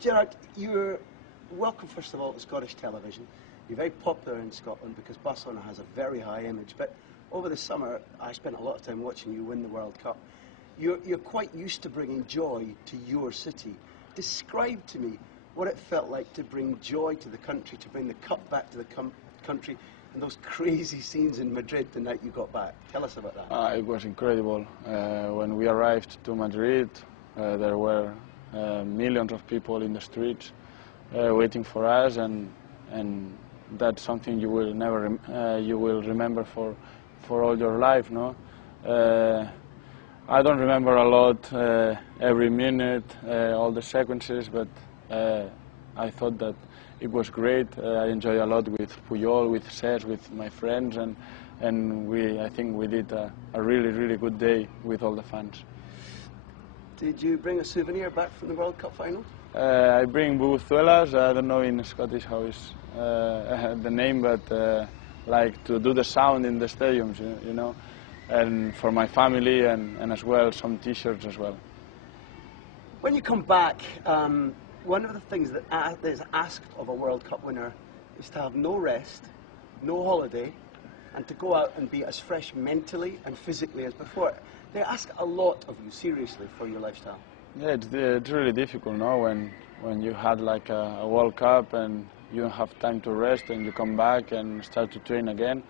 Gerard, you're welcome, first of all, to Scottish television. You're very popular in Scotland because Barcelona has a very high image. But over the summer, I spent a lot of time watching you win the World Cup. You're quite used to bringing joy to your city. Describe to me what it felt like to bring joy to the country, to bring the cup back to the country, and those crazy scenes in Madrid the night you got back. Tell us about that. It was incredible. When we arrived to Madrid, there were millions of people in the streets waiting for us, and that's something you will never you will remember for all your life, no? I don't remember a lot every minute, all the sequences, but I thought that it was great. I enjoyed a lot with Puyol, with Cesc, with my friends, and I think we did a really good day with all the fans. Did you bring a souvenir back from the World Cup final? I bring bubuzuelas. I don't know in Scottish how is the name, but like to do the sound in the stadiums, you know, and for my family, and as well some T-shirts as well. When you come back, one of the things that is asked of a World Cup winner is to have no rest, no holiday, and to go out and be as fresh mentally and physically as before. They ask a lot of you, seriously, for your lifestyle. Yeah, it's really difficult, no? When you had like a World Cup and you don't have time to rest, and you come back and start to train again.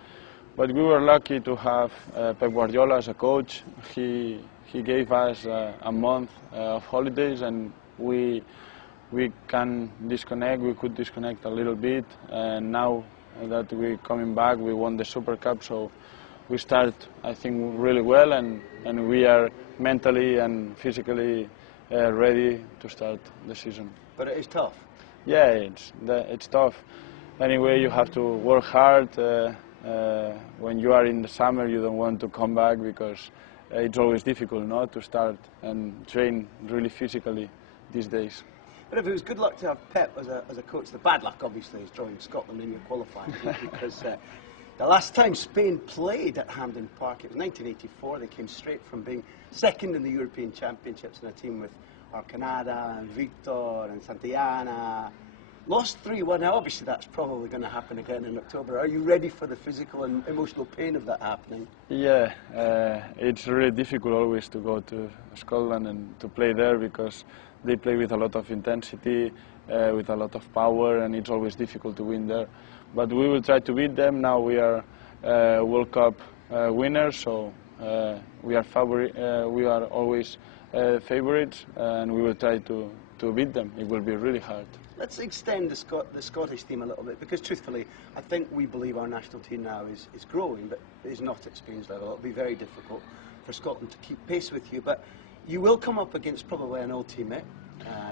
But we were lucky to have Pep Guardiola as a coach. He gave us a month of holidays, and we can disconnect. We could disconnect a little bit, and now that we're coming back, we won the Super Cup, so we start, I think, really well, and we are mentally and physically ready to start the season. But it is tough. Yeah, it's tough. Anyway, you have to work hard. When you are in the summer, you don't want to come back because it's always difficult, no, to start and train really physically these days. But if it was good luck to have Pep as a coach, the bad luck obviously is drawing Scotland in your qualifying because the last time Spain played at Hampden Park, it was 1984. They came straight from being second in the European Championships in a team with Arcanada and Victor and Santillana. Lost 3-1. Now obviously that's probably going to happen again in October. Are you ready for the physical and emotional pain of that happening? Yeah, it's really difficult always to go to Scotland and to play there because they play with a lot of intensity, with a lot of power, and it's always difficult to win there. But we will try to beat them. Now we are World Cup winners, so we are always favorites, and we will try to beat them. It will be really hard. Let's extend the Scottish team a little bit, because truthfully, I think we believe our national team now is growing, but is not at Spain's level. It'll be very difficult for Scotland to keep pace with you, but you will come up against probably an old teammate,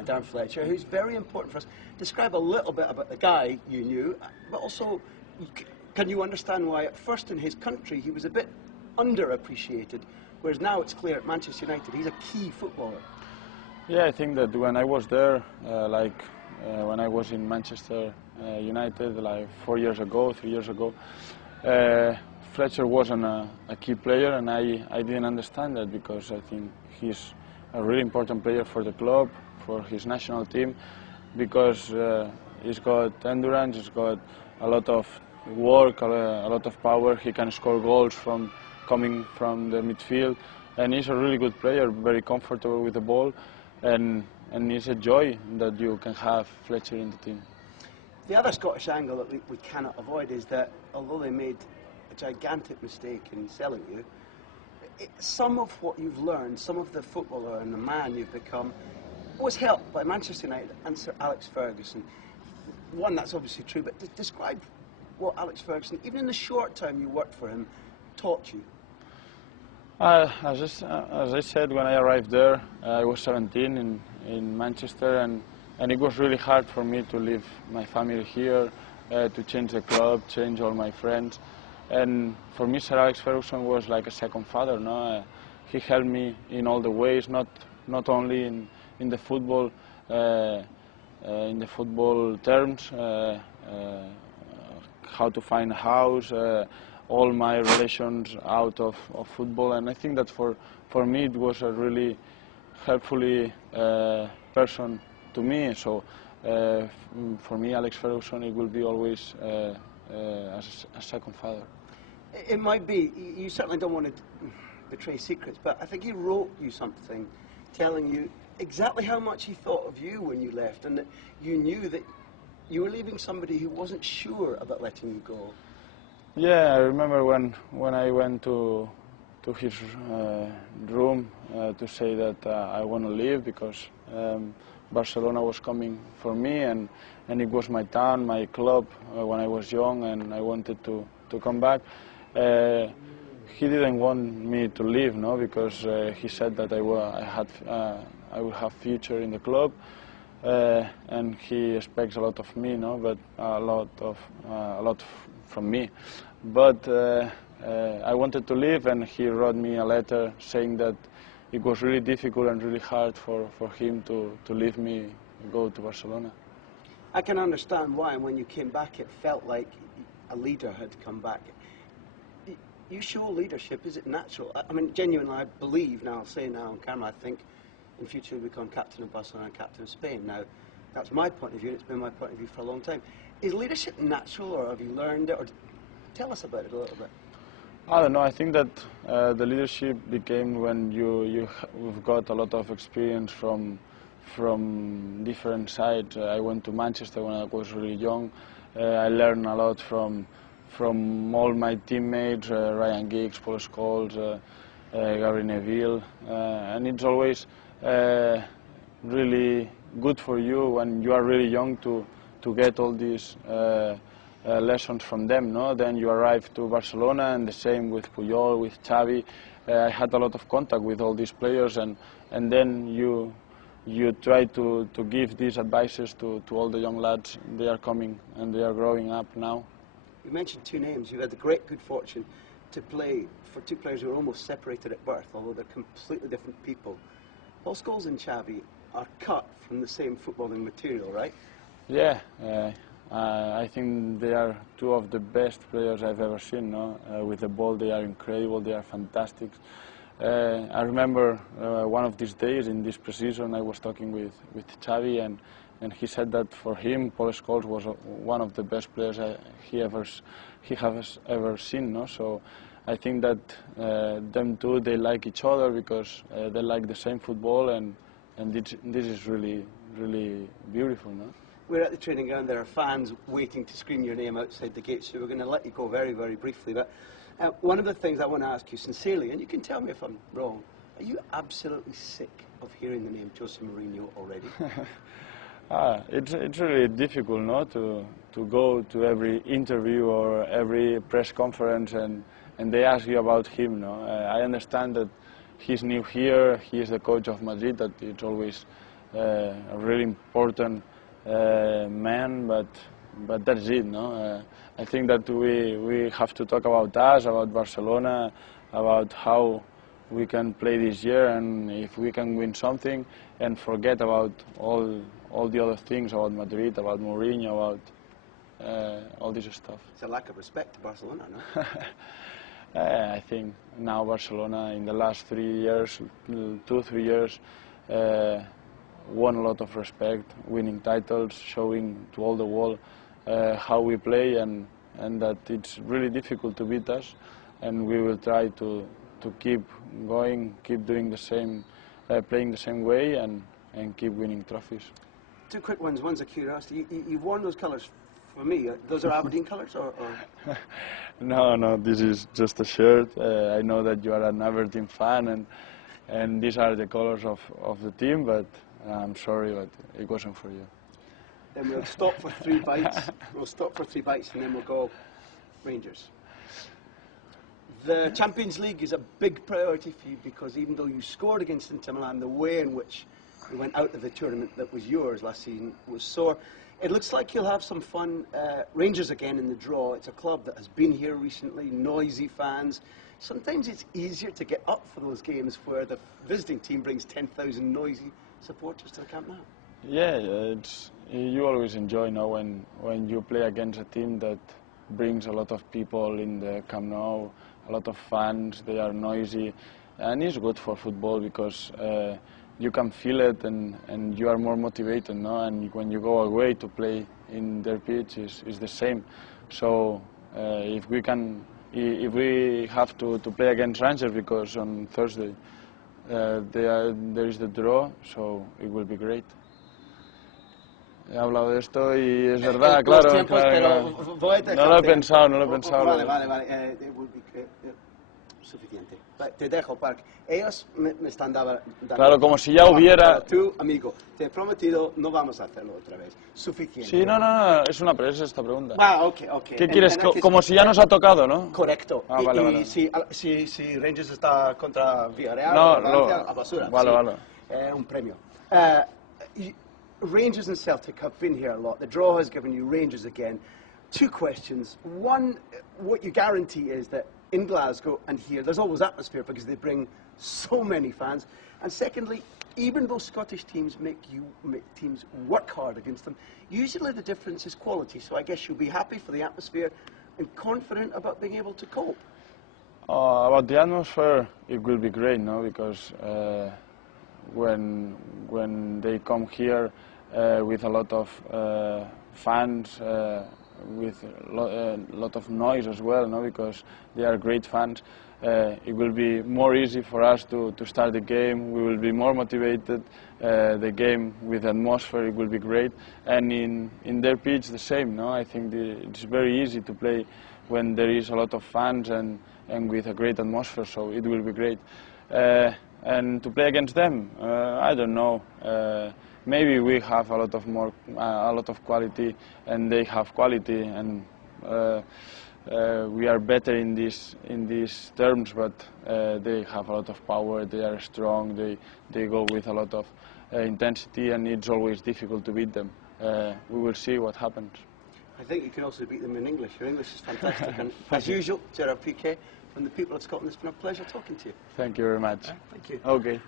Darren Fletcher, who's very important for us. Describe a little bit about the guy you knew, but also, can you understand why at first in his country he was a bit underappreciated, whereas now it's clear at Manchester United he's a key footballer? Yeah, I think that when I was there, when I was in Manchester United, like 4 years ago, 3 years ago, Fletcher wasn't a key player, and I didn't understand that because I think he's a really important player for the club, for his national team, because he's got endurance, he's got a lot of work, a lot of power. He can score goals from coming from the midfield, and he's a really good player, very comfortable with the ball, and it's a joy that you can have Fletcher in the team. The other Scottish angle that we cannot avoid is that although they made a gigantic mistake in selling you, some of what you've learned, some of the footballer and the man you've become, was helped by Manchester United and Sir Alex Ferguson. One, that's obviously true, but describe what Alex Ferguson, even in the short time you worked for him, taught you. As I said, when I arrived there, I was 17 in Manchester, and it was really hard for me to leave my family here, to change the club, change all my friends. And for me, Sir Alex Ferguson was like a second father. No? He helped me in all the ways, not only in the football terms, how to find a house, all my relations out of football, and I think that for me it was a really helpful person to me. So for me, Alex Ferguson, it will be always as a second father. It might be. You certainly don't want to betray secrets, but I think he wrote you something telling you exactly how much he thought of you when you left, and that you knew that you were leaving somebody who wasn't sure about letting you go. Yeah, I remember when I went to his room to say that I want to leave because Barcelona was coming for me, and it was my town, my club when I was young, and I wanted to come back. He didn't want me to leave, no, because he said that I would have future in the club, and he expects a lot of me, no, but a lot from me. But I wanted to leave, and he wrote me a letter saying that it was really difficult and really hard for him to leave me, go to Barcelona. I can understand why, and when you came back it felt like a leader had come back. You show leadership, is it natural? I mean, genuinely, I believe, now I'll say now on camera, I think in future you'll become captain of Barcelona and captain of Spain. Now, that's my point of view, it's been my point of view for a long time. Is leadership natural, or have you learned it, or tell us about it a little bit? I don't know, I think that the leadership became when you've got a lot of experience from different sides. I went to Manchester when I was really young. I learned a lot from all my teammates, Ryan Giggs, Paul Scholes, Gary Neville, and it's always really good for you when you are really young to get all these lessons from them, no? Then you arrive to Barcelona, and the same with Puyol, with Xavi. I had a lot of contact with all these players, and then you try to give these advices to all the young lads. They are coming and they are growing up now. You mentioned two names. You had the great good fortune to play for two players who were almost separated at birth, although they're completely different people. Paul Scholes and Xavi are cut from the same footballing material, right? Yeah, I think they are two of the best players I've ever seen. No? With the ball, they are incredible, they are fantastic. I remember one of these days in this pre-season I was talking with Xavi, and he said that for him Paul Scholes was one of the best players he has ever seen. No? So I think that them two, they like each other because they like the same football, and this is really beautiful. No? We're at the training ground, there are fans waiting to scream your name outside the gate, so we're going to let you go very briefly. But one of the things I want to ask you sincerely, and you can tell me if I'm wrong, are you absolutely sick of hearing the name Jose Mourinho already? It's really difficult, no, to go to every interview or every press conference and they ask you about him. No, I understand that he's new here, he is the coach of Madrid, that it's always a really important man, but that's it. No, I think that we have to talk about us, about Barcelona, about how we can play this year, and if we can win something, and forget about all the other things about Madrid, about Mourinho, about all this stuff. It's a lack of respect to Barcelona, no? I think now Barcelona in the last 3 years, 2-3 years, won a lot of respect, winning titles, showing to all the world how we play, and that it's really difficult to beat us, and we will try to keep going, keep doing the same, playing the same way, and keep winning trophies. Two quick ones. One's a curiosity. You've worn those colours for me. Those are Aberdeen colours, or? No, this is just a shirt. I know that you are an Aberdeen fan, and these are the colours of the team, but I'm sorry, but it wasn't for you. Then we'll stop for 3 bites. We'll stop for 3 bites, and then we'll go Rangers. The Champions League is a big priority for you because even though you scored against Inter Milan, the way in which you went out of the tournament that was yours last season was sore. It looks like you'll have some fun. Rangers again in the draw. It's a club that has been here recently, noisy fans. Sometimes it's easier to get up for those games where the visiting team brings 10,000 noisy supporters to the Camp Nou. Yeah, you always enjoy, no, when you play against a team that brings a lot of people in the Camp Nou, a lot of fans. They are noisy, and it's good for football because you can feel it, and you are more motivated, no? And when you go away to play in their pitch, is the same. So if we have to play against Rangers, because on Thursday there is the draw, so it will be great. He hablado de esto y es verdad, claro. No lo he pensado, no lo he pensado. Vale. Suficiente. Te dejo, Park. Ellos me están dando... Claro, como si ya hubiera... Tú, amigo, te he prometido, no vamos a hacerlo otra vez. Suficiente. Sí, no, es esta pregunta. Ok. ¿Qué quieres? Como si ya nos ha tocado, ¿no? Correcto. Vale. Si Rangers está contra Villarreal, a basura. Vale. Un premio. Rangers and Celtic have been here a lot. The draw has given you Rangers again. 2 questions. One, what you guarantee is that in Glasgow and here, there's always atmosphere because they bring so many fans. And secondly, even though Scottish teams make teams work hard against them, usually the difference is quality. So I guess you'll be happy for the atmosphere and confident about being able to cope. About the atmosphere, it will be great, no? Because when they come here with a lot of fans, with a lot of noise as well, no? Because they are great fans. It will be more easy for us to start the game. We will be more motivated. The game with atmosphere, it will be great. And in their pitch, the same. No, I think it's very easy to play when there is a lot of fans and with a great atmosphere. So it will be great. And to play against them, I don't know. Maybe we have a lot of quality, and they have quality, and we are better in these terms. But they have a lot of power. They are strong. They go with a lot of intensity, and it's always difficult to beat them. We will see what happens. I think you can also beat them in English. Your English is fantastic. And as usual, Gerard, Pique, from the people of Scotland, it's been a pleasure talking to you. Thank you very much. Thank you. Okay.